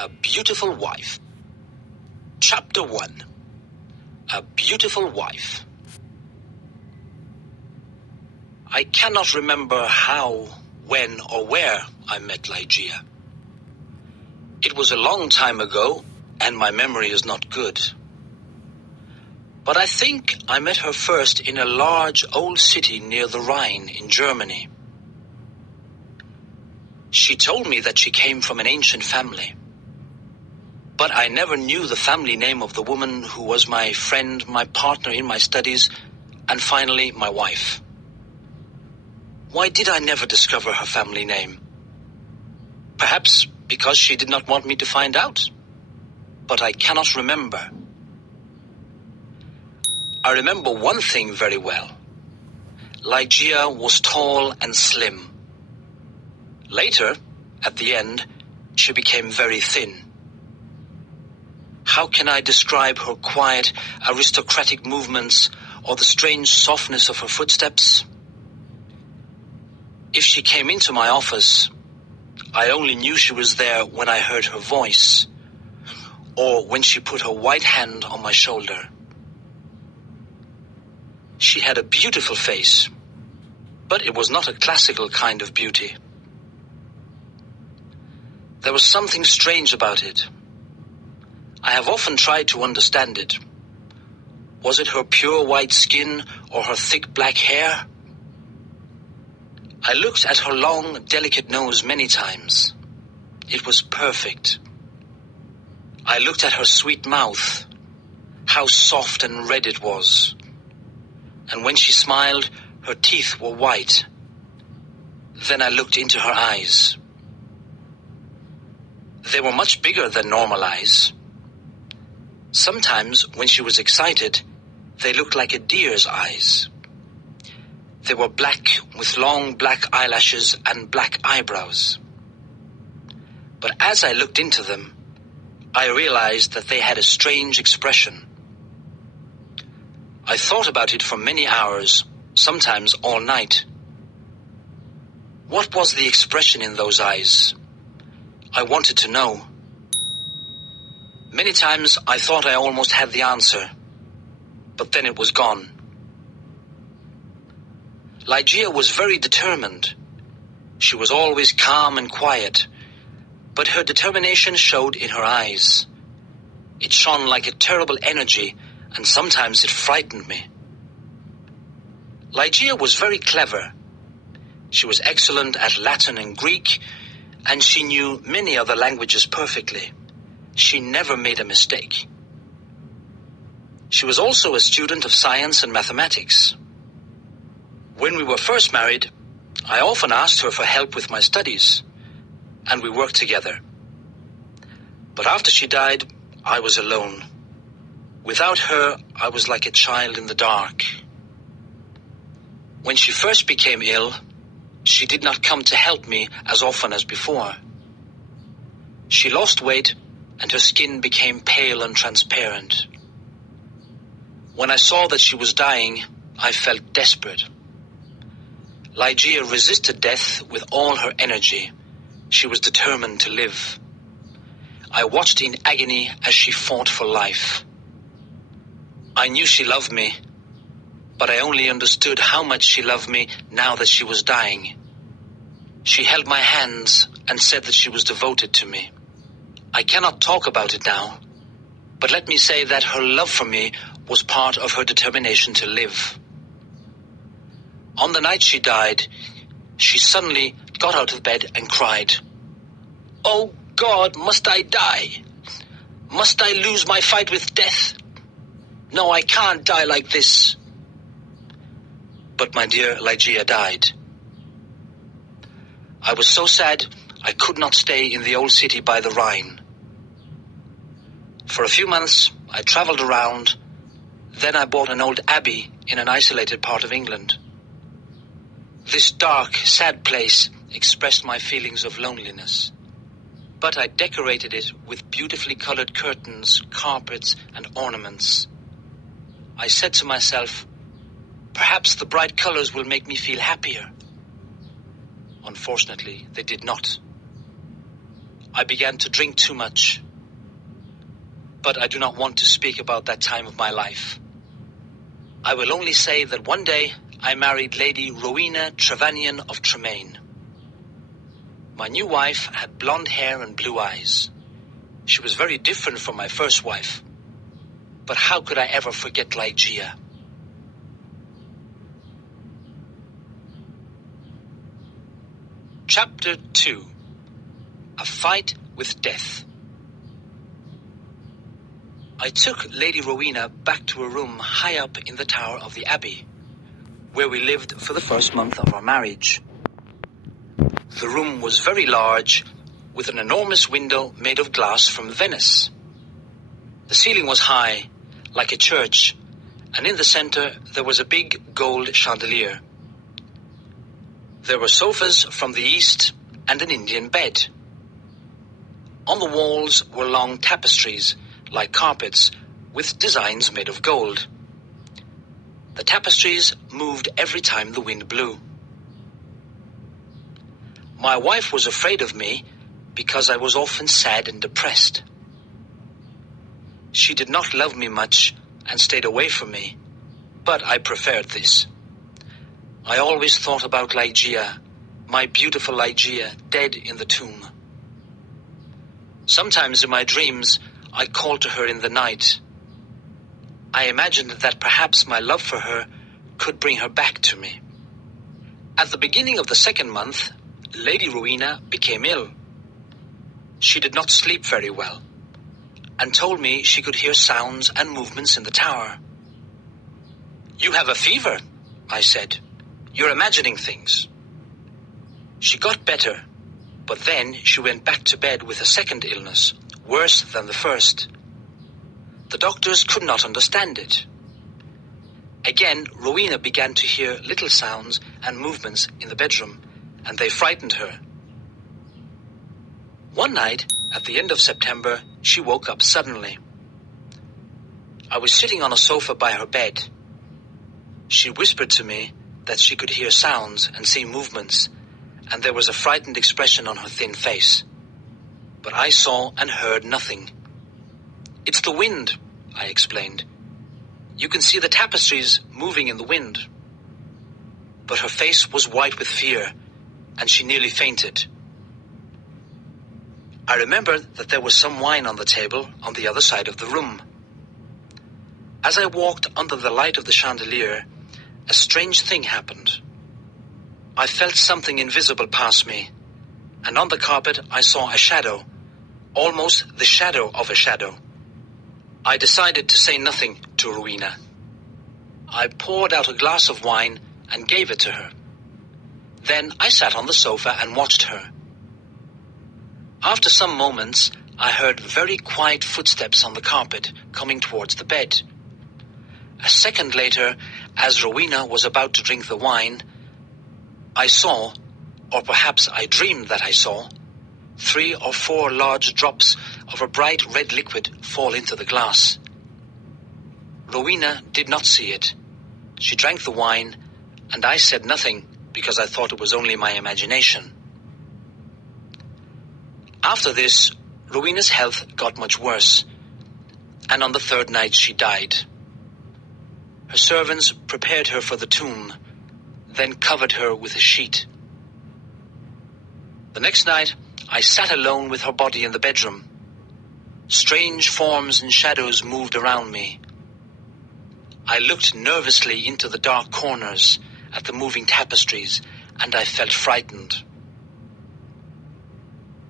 A Beautiful Wife. Chapter 1. A Beautiful Wife. I cannot remember how, when, or where I met Ligeia. It was a long time ago, and my memory is not good. But I think I met her first in a large old city near the Rhine in Germany. She told me that she came from an ancient family. But I never knew the family name of the woman who was my friend, my partner in my studies, and finally my wife. Why did I never discover her family name? Perhaps because she did not want me to find out. But I cannot remember. I remember one thing very well. Ligeia was tall and slim. Later, at the end, she became very thin. How can I describe her quiet, aristocratic movements or the strange softness of her footsteps? If she came into my office, I only knew she was there when I heard her voice, or when she put her white hand on my shoulder. She had a beautiful face, but it was not a classical kind of beauty. There was something strange about it. I have often tried to understand it. Was it her pure white skin or her thick black hair? I looked at her long, delicate nose many times. It was perfect. I looked at her sweet mouth. How soft and red it was. And when she smiled, her teeth were white. Then I looked into her eyes. They were much bigger than normal eyes. Sometimes, when she was excited, they looked like a deer's eyes. They were black with long black eyelashes and black eyebrows. But as I looked into them, I realized that they had a strange expression. I thought about it for many hours, sometimes all night. What was the expression in those eyes? I wanted to know. Many times I thought I almost had the answer, but then it was gone. Ligeia was very determined. She was always calm and quiet, but her determination showed in her eyes. It shone like a terrible energy, and sometimes it frightened me. Ligeia was very clever. She was excellent at Latin and Greek, and she knew many other languages perfectly. She never made a mistake. She was also a student of science and mathematics. When we were first married, I often asked her for help with my studies, and we worked together. But after she died, I was alone. Without her, I was like a child in the dark. When she first became ill, she did not come to help me as often as before. She lost weight, and her skin became pale and transparent. When I saw that she was dying, I felt desperate. Ligeia resisted death with all her energy. She was determined to live. I watched in agony as she fought for life. I knew she loved me, but I only understood how much she loved me now that she was dying. She held my hands and said that she was devoted to me. I cannot talk about it now, but let me say that her love for me was part of her determination to live. On the night she died, she suddenly got out of bed and cried, "Oh God, must I die? Must I lose my fight with death? No, I can't die like this." But my dear Ligeia died. I was so sad I could not stay in the old city by the Rhine. For a few months, I traveled around. Then I bought an old abbey in an isolated part of England. This dark, sad place expressed my feelings of loneliness. But I decorated it with beautifully colored curtains, carpets, and ornaments. I said to myself, perhaps the bright colors will make me feel happier. Unfortunately, they did not. I began to drink too much. But I do not want to speak about that time of my life. I will only say that one day I married Lady Rowena Trevanion of Tremaine. My new wife had blonde hair and blue eyes. She was very different from my first wife. But how could I ever forget Ligeia? Chapter 2. A Fight with Death. I took Lady Rowena back to a room high up in the tower of the Abbey, where we lived for the first month of our marriage. The room was very large, with an enormous window made of glass from Venice. The ceiling was high, like a church, and in the center there was a big gold chandelier. There were sofas from the east and an Indian bed. On the walls were long tapestries, like carpets, with designs made of gold. The tapestries moved every time the wind blew. My wife was afraid of me because I was often sad and depressed. She did not love me much and stayed away from me, but I preferred this. I always thought about Ligeia, my beautiful Ligeia, dead in the tomb. Sometimes in my dreams, I called to her in the night. I imagined that perhaps my love for her could bring her back to me. At the beginning of the second month, Lady Rowena became ill. She did not sleep very well, and told me she could hear sounds and movements in the tower. "You have a fever," I said. "You're imagining things." She got better, but then she went back to bed with a second illness, worse than the first. The doctors could not understand it. Again, Rowena began to hear little sounds and movements in the bedroom, and they frightened her. One night, at the end of September, she woke up suddenly. I was sitting on a sofa by her bed. She whispered to me that she could hear sounds and see movements, and there was a frightened expression on her thin face. But I saw and heard nothing. "It's the wind," I explained. "You can see the tapestries moving in the wind." But her face was white with fear, and she nearly fainted. I remembered that there was some wine on the table on the other side of the room. As I walked under the light of the chandelier, a strange thing happened. I felt something invisible pass me, and on the carpet I saw a shadow, almost the shadow of a shadow. I decided to say nothing to Rowena. I poured out a glass of wine and gave it to her. Then I sat on the sofa and watched her. After some moments, I heard very quiet footsteps on the carpet coming towards the bed. A second later, as Rowena was about to drink the wine, I saw, or perhaps I dreamed that I saw, 3 or 4 large drops of a bright red liquid fall into the glass. Rowena did not see it. She drank the wine, and I said nothing because I thought it was only my imagination. After this, Rowena's health got much worse, and on the third night she died. Her servants prepared her for the tomb, then covered her with a sheet. The next night, I sat alone with her body in the bedroom. Strange forms and shadows moved around me. I looked nervously into the dark corners at the moving tapestries, and I felt frightened.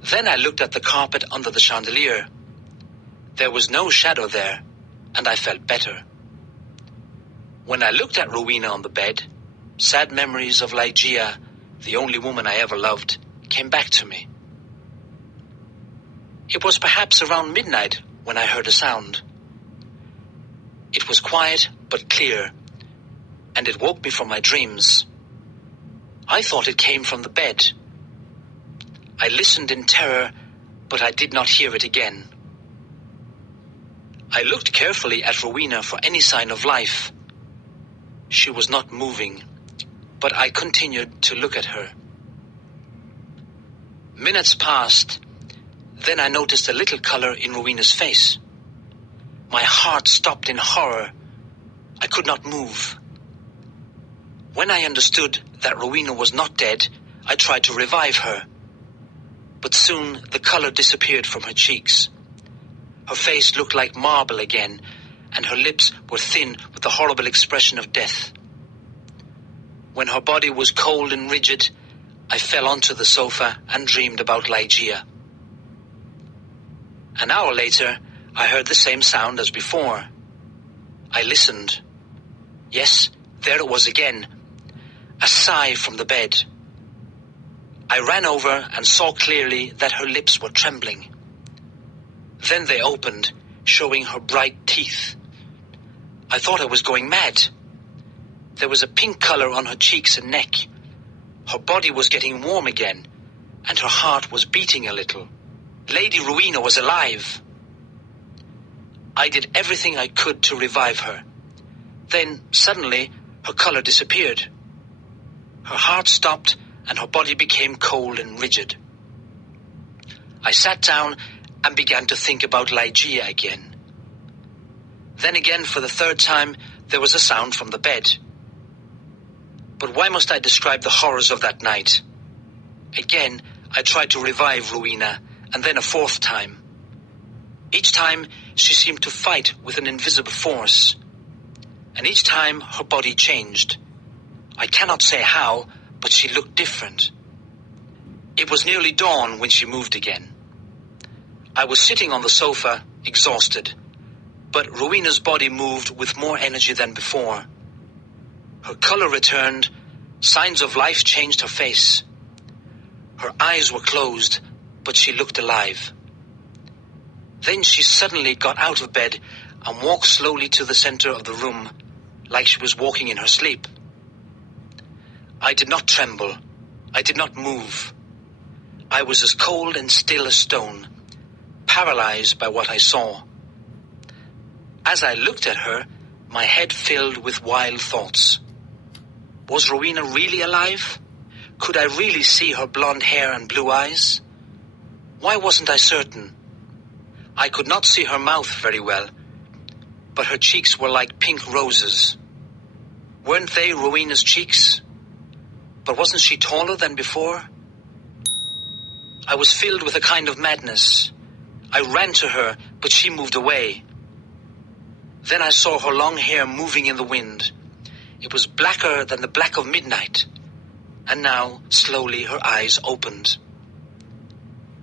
Then I looked at the carpet under the chandelier. There was no shadow there, and I felt better. When I looked at Rowena on the bed, sad memories of Ligeia, the only woman I ever loved, came back to me. It was perhaps around midnight when I heard a sound. It was quiet but clear, and it woke me from my dreams. I thought it came from the bed. I listened in terror, but I did not hear it again. I looked carefully at Rowena for any sign of life. She was not moving, but I continued to look at her. Minutes passed, Then I noticed a little color in Rowena's face. My heart stopped in horror. I could not move. When I understood that Rowena was not dead, I tried to revive her. But soon the color disappeared from her cheeks. Her face looked like marble again, and her lips were thin with the horrible expression of death. When her body was cold and rigid, I fell onto the sofa and dreamed about Ligeia. An hour later, I heard the same sound as before. I listened. Yes, there it was again. A sigh from the bed. I ran over and saw clearly that her lips were trembling. Then they opened, showing her bright teeth. I thought I was going mad. There was a pink color on her cheeks and neck. Her body was getting warm again, and her heart was beating a little. Lady Rowena was alive. I did everything I could to revive her. Then, suddenly, her color disappeared. Her heart stopped, and her body became cold and rigid. I sat down and began to think about Ligeia again. Then again, for the third time, there was a sound from the bed. But why must I describe the horrors of that night? Again, I tried to revive Rowena, and then a fourth time. Each time, she seemed to fight with an invisible force. And each time, her body changed. I cannot say how, but she looked different. It was nearly dawn when she moved again. I was sitting on the sofa, exhausted, but Rowena's body moved with more energy than before. Her color returned, signs of life changed her face. Her eyes were closed, but she looked alive. Then she suddenly got out of bed and walked slowly to the center of the room, like she was walking in her sleep. I did not tremble. I did not move. I was as cold and still as stone, paralyzed by what I saw. As I looked at her, my head filled with wild thoughts. Was Rowena really alive? Could I really see her blonde hair and blue eyes? Why wasn't I certain? I could not see her mouth very well, but her cheeks were like pink roses. Weren't they Rowena's cheeks? But wasn't she taller than before? I was filled with a kind of madness. I ran to her, but she moved away. Then I saw her long hair moving in the wind. It was blacker than the black of midnight. And now, slowly, her eyes opened.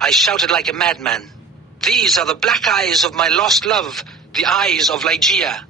I shouted like a madman. "These are the black eyes of my lost love, the eyes of Ligeia."